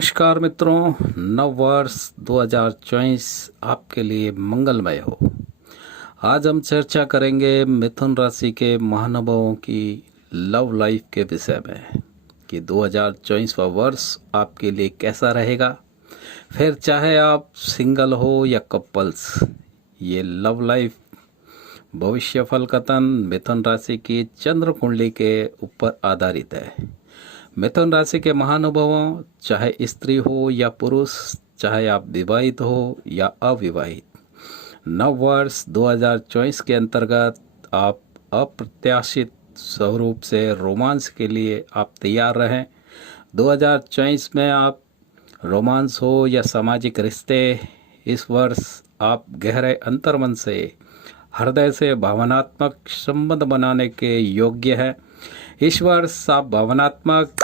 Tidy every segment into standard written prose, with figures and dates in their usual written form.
नमस्कार मित्रों, नव वर्ष 2024 आपके लिए मंगलमय हो। आज हम चर्चा करेंगे मिथुन राशि के महानुभावों की लव लाइफ के विषय में कि 2024वां वर्ष आपके लिए कैसा रहेगा। फिर चाहे आप सिंगल हो या कपल्स, ये लव लाइफ भविष्य फल कथन मिथुन राशि की चंद्र कुंडली के ऊपर आधारित है। मिथुन राशि के महानुभावों, चाहे स्त्री हो या पुरुष, चाहे आप विवाहित हो या अविवाहित, नव वर्ष 2024 के अंतर्गत आप अप्रत्याशित स्वरूप से रोमांस के लिए आप तैयार रहें। 2024 में आप रोमांस हो या सामाजिक रिश्ते, इस वर्ष आप गहरे अंतर्मन से, हृदय से भावनात्मक संबंध बनाने के योग्य है। इस वर्ष आप भावनात्मक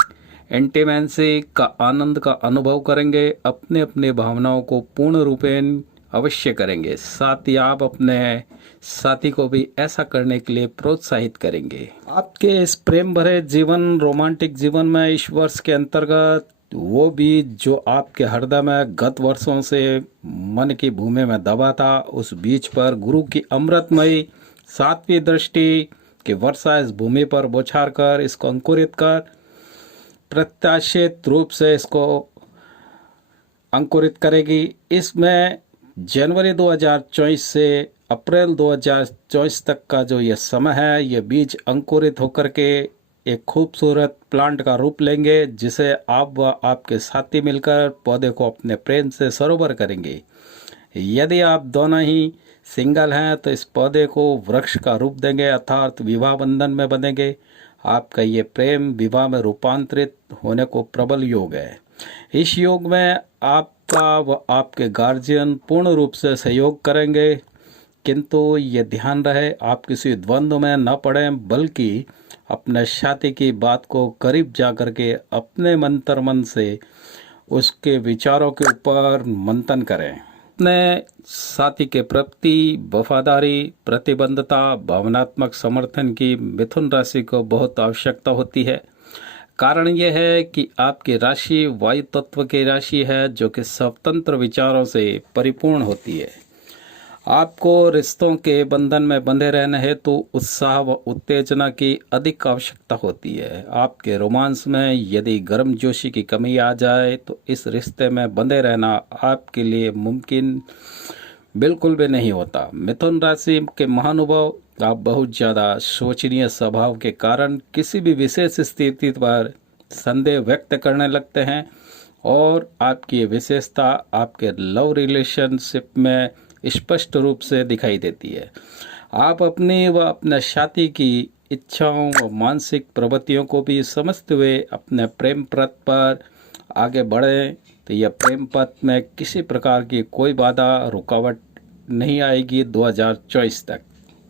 इंटीमेंसी का आनंद का अनुभव करेंगे, अपने अपने भावनाओं को पूर्ण रूपेण अवश्य करेंगे। साथ ही आप अपने साथी को भी ऐसा करने के लिए प्रोत्साहित करेंगे। आपके इस प्रेम भरे जीवन, रोमांटिक जीवन में इस वर्ष के अंतर्गत वो भी जो आपके हृदय में गत वर्षों से मन की भूमि में दबा था, उस बीज पर गुरु की अमृतमयी सातवीं दृष्टि कि वर्षा इस भूमि पर बौछार कर इसको अंकुरित कर प्रत्याशित रूप से इसको अंकुरित करेगी। इसमें जनवरी 2024 से अप्रैल 2024 तक का जो ये समय है, ये बीज अंकुरित होकर के एक खूबसूरत प्लांट का रूप लेंगे, जिसे आप व आपके साथी मिलकर पौधे को अपने प्रेम से सरोवर करेंगे। यदि आप दोनों ही सिंगल हैं तो इस पौधे को वृक्ष का रूप देंगे, अर्थात विवाह बंधन में बंधेंगे। आपका ये प्रेम विवाह में रूपांतरित होने को प्रबल योग है। इस योग में आपका व आपके गार्जियन पूर्ण रूप से सहयोग करेंगे, किंतु ये ध्यान रहे आप किसी द्वंद्व में न पड़ें, बल्कि अपने साथी की बात को करीब जा कर के अपने मंतरमन से उसके विचारों के ऊपर मंथन करें। अपने साथी के प्रति वफादारी, प्रतिबद्धता, भावनात्मक समर्थन की मिथुन राशि को बहुत आवश्यकता होती है। कारण यह है कि आपकी राशि वायु तत्व की राशि है, जो कि स्वतंत्र विचारों से परिपूर्ण होती है। आपको रिश्तों के बंधन में बंधे रहने हेतु तो उत्साह व उत्तेजना की अधिक आवश्यकता होती है। आपके रोमांस में यदि गर्मजोशी की कमी आ जाए तो इस रिश्ते में बंधे रहना आपके लिए मुमकिन बिल्कुल भी नहीं होता। मिथुन राशि के महानुभाव, आप बहुत ज़्यादा सोचनीय स्वभाव के कारण किसी भी विशेष स्थिति पर संदेह व्यक्त करने लगते हैं, और आपकी विशेषता आपके लव रिलेशनशिप में स्पष्ट रूप से दिखाई देती है। आप अपनी व अपने साथी की इच्छाओं व मानसिक प्रवृत्तियों को भी समझते हुए अपने प्रेम पथ पर आगे बढ़ें, तो यह प्रेम पथ में किसी प्रकार की कोई बाधा रुकावट नहीं आएगी 2024 तक।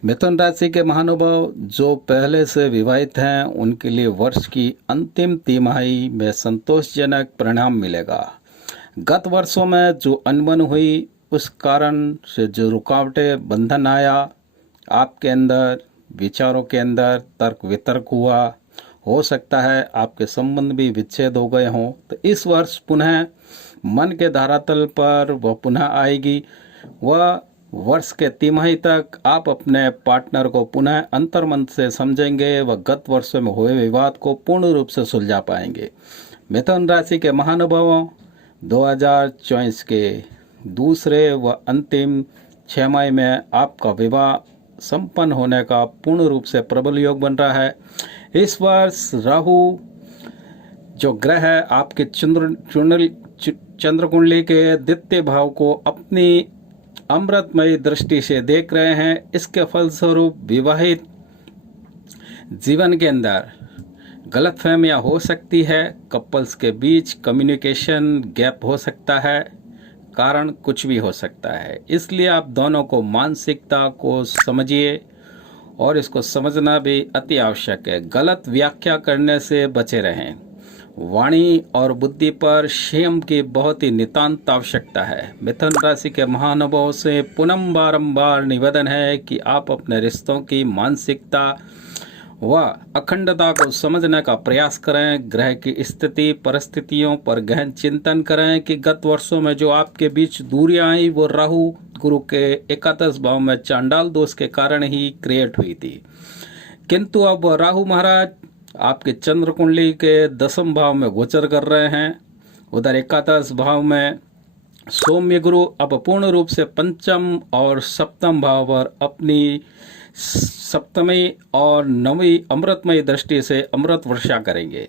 मिथुन राशि के महानुभाव जो पहले से विवाहित हैं, उनके लिए वर्ष की अंतिम तिमाही में संतोषजनक परिणाम मिलेगा। गत वर्षों में जो अनबन हुई, उस कारण से जो रुकावटें, बंधन आया, आपके अंदर विचारों के अंदर तर्क वितर्क हुआ, हो सकता है आपके संबंध भी विच्छेद हो गए हों, तो इस वर्ष पुनः मन के धरातल पर वह पुनः आएगी। वह वर्ष के तिमाही तक आप अपने पार्टनर को पुनः अंतर्मन से समझेंगे व गत वर्षों में हुए विवाद को पूर्ण रूप से सुलझा पाएंगे। मिथुन राशि के महानुभावों, 2024 के दूसरे व अंतिम 6 माह में आपका विवाह संपन्न होने का पूर्ण रूप से प्रबल योग बन रहा है। इस वर्ष राहु जो ग्रह है आपके चंद्र कुंडली के द्वितीय भाव को अपनी अमृतमयी दृष्टि से देख रहे हैं। इसके फलस्वरूप विवाहित जीवन के अंदर गलतफहमियां हो सकती है, कपल्स के बीच कम्युनिकेशन गैप हो सकता है, कारण कुछ भी हो सकता है। इसलिए आप दोनों को मानसिकता को समझिए, और इसको समझना भी अति आवश्यक है। गलत व्याख्या करने से बचे रहें। वाणी और बुद्धि पर संयम की बहुत ही नितांत आवश्यकता है। मिथुन राशि के महानुभावों से पुनः बारंबार निवेदन है कि आप अपने रिश्तों की मानसिकता व अखंडता को समझने का प्रयास करें। ग्रह की स्थिति परिस्थितियों पर गहन चिंतन करें कि गत वर्षों में जो आपके बीच दूरियां आई वो राहु गुरु के एकादश भाव में चांडाल दोष के कारण ही क्रिएट हुई थी, किंतु अब राहु महाराज आपके चंद्र कुंडली के 10वें भाव में गोचर कर रहे हैं। उधर एकादश भाव में सौम्य गुरु अब पूर्ण रूप से पंचम और सप्तम भाव पर अपनी सप्तमी और नवीं अमृतमयी दृष्टि से अमृत वर्षा करेंगे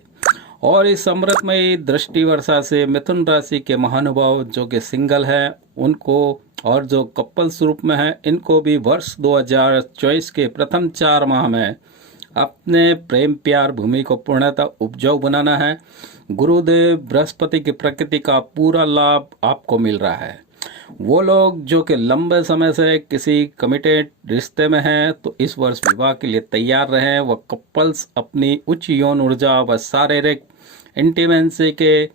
और इस अमृतमयी दृष्टि वर्षा से मिथुन राशि के महानुभाव जो कि सिंगल है उनको और जो कपल्स रूप में है इनको भी वर्ष 2024 के प्रथम 4 माह में अपने प्रेम प्यार भूमि को पूर्णतः उपजाऊ बनाना है। गुरुदेव बृहस्पति की प्रकृति का पूरा लाभ आपको मिल रहा है। वो लोग जो कि लंबे समय से किसी कमिटेड रिश्ते में हैं तो इस वर्ष विवाह के लिए तैयार रहें। वह कपल्स अपनी उच्च यौन ऊर्जा व शारीरिक इंटीमेंसी के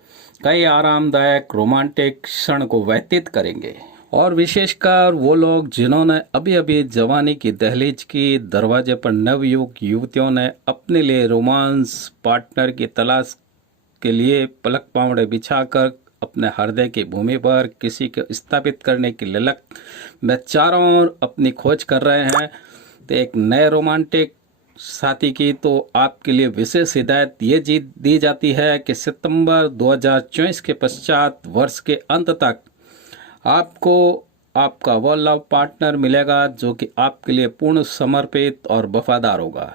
कई आरामदायक रोमांटिक क्षण को व्यतीत करेंगे और विशेषकर वो लोग जिन्होंने अभी अभी जवानी की दहलीज की, दरवाजे पर नवयुवक युवतियों ने अपने लिए रोमांस पार्टनर की तलाश के लिए पलक पावड़े बिछाकर अपने हृदय की भूमि पर किसी को स्थापित करने की ललक में चारों ओर अपनी खोज कर रहे हैं तो एक नए रोमांटिक साथी की तो आपके लिए विशेष हिदायत ये दी जाती है कि सितंबर 2024 के पश्चात वर्ष के अंत तक आपको आपका वो लव पार्टनर मिलेगा जो कि आपके लिए पूर्ण समर्पित और वफादार होगा।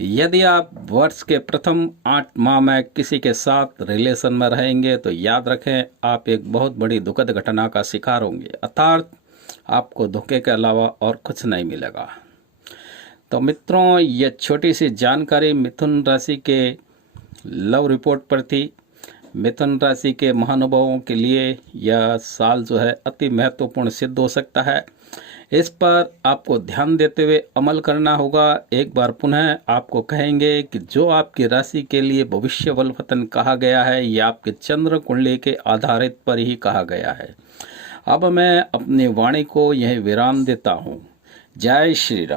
यदि आप वर्ष के प्रथम 8 माह में किसी के साथ रिलेशन में रहेंगे तो याद रखें आप एक बहुत बड़ी दुखद घटना का शिकार होंगे, अर्थात आपको धोखे के अलावा और कुछ नहीं मिलेगा। तो मित्रों, ये छोटी सी जानकारी मिथुन राशि के लव रिपोर्ट पर थी। मिथुन राशि के महानुभावों के लिए यह साल जो है अति महत्वपूर्ण सिद्ध हो सकता है। इस पर आपको ध्यान देते हुए अमल करना होगा। एक बार पुनः आपको कहेंगे कि जो आपकी राशि के लिए भविष्य बल पतन कहा गया है यह आपके चंद्र कुंडली के आधारित पर ही कहा गया है। अब मैं अपनी वाणी को यहीं विराम देता हूँ। जय श्री राम।